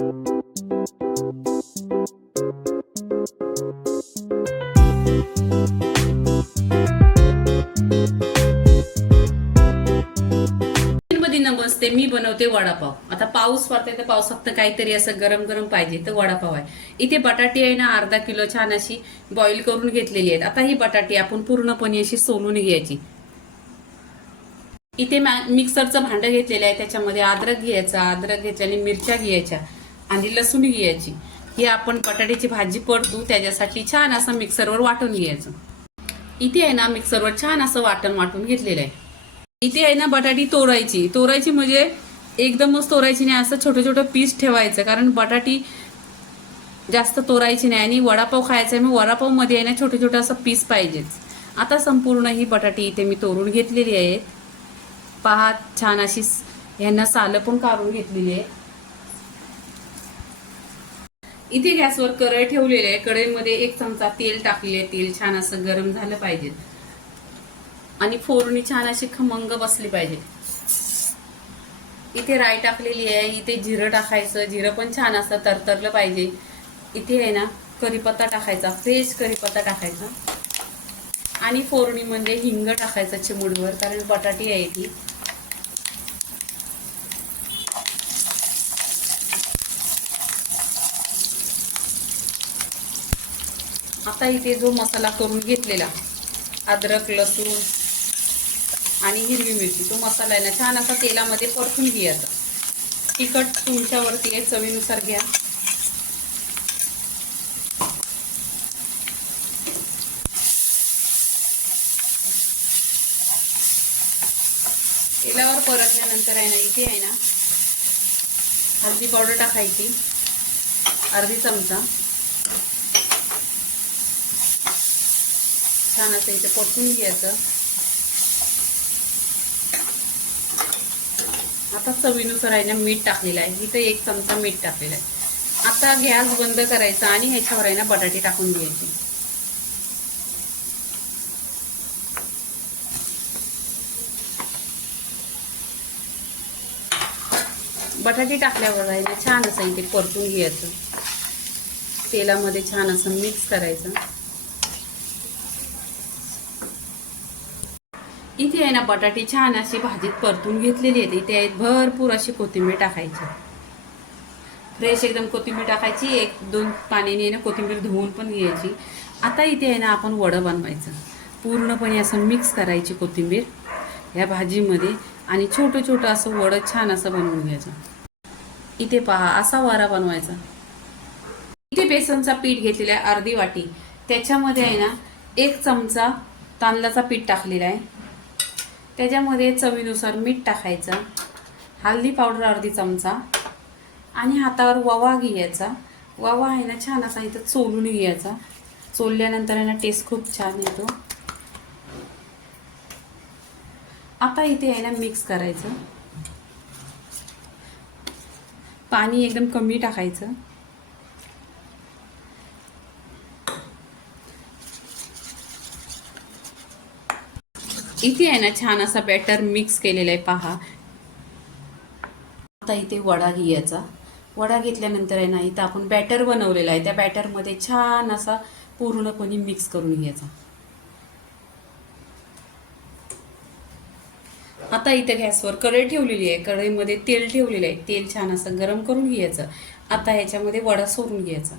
नमस्ते, मी बनवते वडापाव। आता पाऊस पडतोय तर पावसात काहीतरी असं गरम गरम पाहिजे, तर वडापाव आहे। इथे बटाटी आहे ना अर्धा किलो छान अशी बॉईल करून घेतलेली आहेत। आता ही बटाटी आपण पूर्णपणे अशी सोलून घ्यायची। इथे मिक्सरचं भांडं घेतलेलं आहे, त्याच्यामध्ये अद्रक घ्यायचा, अद्रक घेतल्याने मिरच्या घ्यायच्या आणि लसूण घ्यायची। ही आपण बटाट्याची भाजी परतू त्याच्यासाठी छान असं मिक्सरवर वाटून घ्यायचं। इथे आहे ना मिक्सरवर छान असं वाटून घेतलेलं आहे। इथे आहे ना बटाटी तोरायची म्हणजे एकदमच तोरायची नाही, असं छोटे छोटे पीस ठेवायचं, कारण बटाटी जास्त तोरायची नाही आणि वडापाव खायचा आहे, मग वडापाव मध्ये आहे ना छोटे छोटे असं पीस पाहिजेच। आता संपूर्ण ही बटाटी इथे मी तोरून घेतलेली आहे। पहा छान अशी यांना सालं पण काढून घेतलेली आहे। इथे गॅसवर कढई ठेवलेली आहे, कढईमध्ये 1 चमचा तेल टाकलेले, तेल छान असं गरम झालं पाहिजे आणि फोडणी छान अशी खमंग बसली पाहिजे। इथे राई टाकलेली आहे, इथे जिरं टाकायचं, जिरं पण छान असं तरतरलं पाहिजे। इथे आहे ना कढीपत्ता टाकायचा, फ्रेश कढीपत्ता टाकायचा आणि फोडणी म्हणजे हिंग टाकायचं चिमूटभर, कारण बटाटी आहे ती। आता इथे जो मसाला करून घेतलेला अद्रक, लसूण आणि हिरवी मिरची, तो मसाला आहे ना छान असा तेलामध्ये परतून घ्यायचा। तिखट तुमच्यावरती आहे, चवीनुसार घ्या। तेलावर परतल्यानंतर आहे ना इथे आहे ना हळदी पावडर टाकायची अर्धी चमचा, छान असं इथे परतून घ्यायचं। आता चवीनुसार आहे ना मीठ टाकलेलं आहे, इथे 1 चमचा मीठ टाकलेलं आहे। आता गॅस बंद करायचा आणि ह्याच्यावर आहे ना बटाटे टाकून घ्यायचे। बटाटे टाकल्यावर आहे ना छान असं इथे परतून घ्यायचं, तेलामध्ये छान असं मिक्स करायचं। इथे आहे ना बटाटी छान अशी भाजीत परतून घेतलेली आहे। इथे भरपूर अशी कोथिंबीर टाकायची, फ्रेश एकदम कोथिंबीर टाकायची। 1-2 पाण्याने ना कोथिंबीर धुवून पण घ्यायची। आता इथे आहे ना आपण वडं बनवायचं, पूर्णपणे असं मिक्स करायची कोथिंबीर या भाजीमध्ये आणि छोटं छोटं असं वडं छान असं बनवून घ्यायचं। इथे पहा असा वडा बनवायचा। इथे बेसनचा पीठ घेतलेला आहे अर्धी वाटी, त्याच्यामध्ये आहे ना 1 चमचा तांदळाचा पीठ टाकलेला आहे, त्याच्यामध्ये चवीनुसार मीठ टाकायचं, हळदी पावडर अर्धी चमचा आणि हातावर ववा घ्यायचा। ववा आहे ना छान असा इथं चोलून घ्यायचा, चोलल्यानंतर आहे ना टेस्ट खूप छान येतो। आता इथे आहे ना मिक्स करायचं, पाणी एकदम कमी टाकायचं। इथे आहे ना छान असा बॅटर मिक्स केलेला आहे पहा। आता इथे वडा घ्यायचा, वडा घेतल्यानंतर आहे ना इथं आपण बॅटर बनवलेला आहे, त्या बॅटरमध्ये छान असा पूर्णपणे मिक्स करून घ्यायचा। आता इथे गॅसवर कढई ठेवलेली आहे, कढईमध्ये तेल ठेवलेलं आहे, तेल छान असं गरम करून घ्यायचं। आता ह्याच्यामध्ये वडा सोडून घ्यायचा।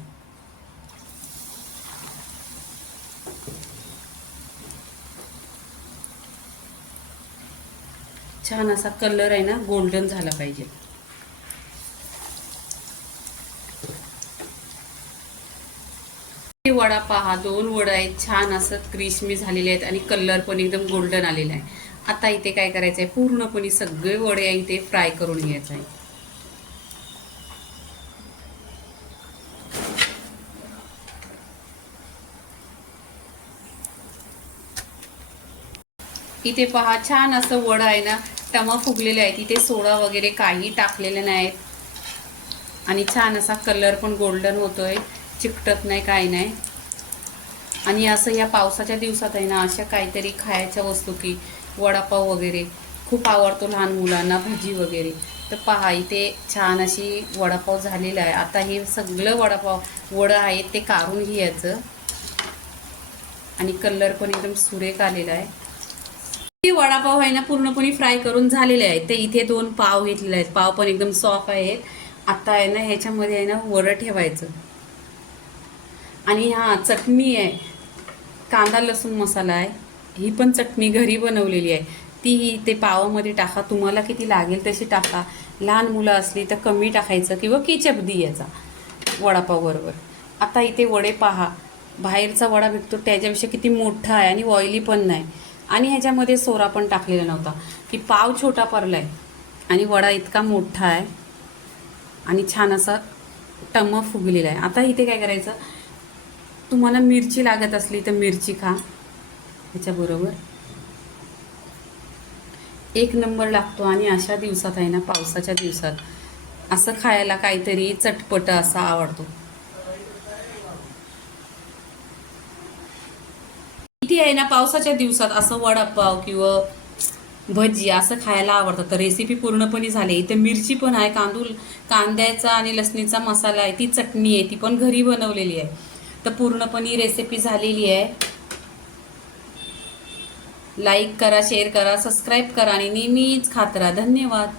छान असा कलर आहे ना गोल्डन झाला पाहिजे। हे वडा पहा, 2 वडा आहेत, छान असं क्रिस्पी झालेले आहेत आणि कलर पण एकदम गोल्डन आलेला आहे। आता इथे काय करायचं आहे, पूर्णपणे सगळे वडे इथे फ्राय करून घ्यायचं आहे। इथे पहा छान असं वडा आहे ना टमा फुगलेले आहेत, इथे सोडा वगैरे काही टाकलेले नाहीत आणि छान असा कलर पण गोल्डन होतोय, चिकटत नाही काही नाही। आणि असं या पावसाच्या दिवसात आहे ना अशा काहीतरी खायच्या वस्तू की वडापाव वगैरे खूप आवडतो लहान मुलांना, भजी वगैरे, तर पहा इथे छान अशी वडापाव झालेला आहे. आता हे सगळं वडं आहे ते काढून घ्यायचं आणि कलर पण एकदम सुरेख आलेला आहे. हे वडापाव आहे ना पूर्णपणे फ्राय करून झालेले आहेत. ते इथे 2 पाव घेतलेले आहेत. पाव पण एकदम सॉफ्ट आहेत. आता आहे ना ह्याच्यामध्ये आहे ना वडं ठेवायचं आणि हा चटणी आहे, कांदा लसूण मसाला आहे. ही पण चटणी घरी बनवलेली आहे. ती ते पावामध्ये टाका, तुम्हाला किती लागेल तशी टाका. लहान मुलं असली तर कमी टाकायचं किंवा केचप द्यायचा वडापाव बरोबर. आता इथे वडे पहा, बाहेरचा वडा विकतो त्याच्यापेक्षा किती मोठा आहे आणि ऑइली पण नाही आणि ह्याच्यामध्ये सोडा पण टाकलेला नव्हता. की पाव छोटा पडलाय आणि वडा इतका मोठा आहे आणि छान असा टम्म फुगलेला आहे. आता इथे काय करायचं, तुम्हाला मिरची लागत असली तर मिरची खा ह्याच्याबरोबर, एक नंबर लागतो. आणि अशा दिवसात आहे ना, पावसाच्या दिवसात असं खायला काहीतरी चटपट असा आवडतो. इथे आहे ना पावसाच्या दिवसात असं वडापाव किंवा भजी असं खायला आवडतं. तर रेसिपी पूर्णपणे झाली. इथे मिरची पण आहे, कांद्याचा आणि लसणीचा मसाला आहे, ती चटणी आहे, ती पण घरी बनवलेली आहे. तर पूर्णपणे रेसिपी झालेली आहे. लाईक करा, शेअर करा, सबस्क्राईब करा आणि नेहमीच खात राहा. धन्यवाद.